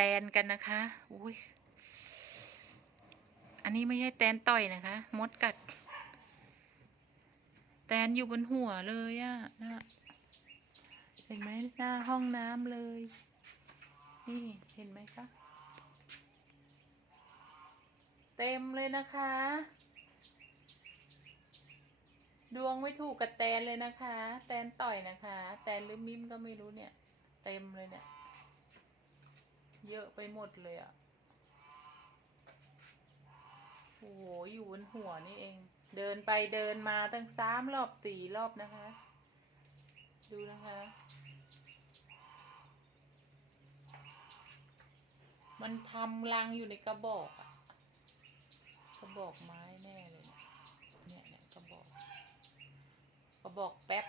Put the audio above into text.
แตนกันนะคะอุ้ยอันนี้ไม่ใช่แตนต่อยนะคะมดกัดแตนอยู่บนหัวเลยอะนะเห็นไหมหน้าห้องน้ำเลยนี่เห็นไหมคะเต็มเลยนะคะดวงไม่ถูกกับแตนเลยนะคะแตนต่อยนะคะแตนหรือมิมก็ไม่รู้เนี่ยเต็มเลยเนี่ยเยอะไปหมดเลยอะโอ้โหอยู่บนหัวนี่เองเดินไปเดินมาตั้ง3 รอบ4 รอบนะคะดูนะคะมันทำรังอยู่ในกระบอกอะกระบอกไม้แน่เลยเนี่ยกระบอกแป๊บ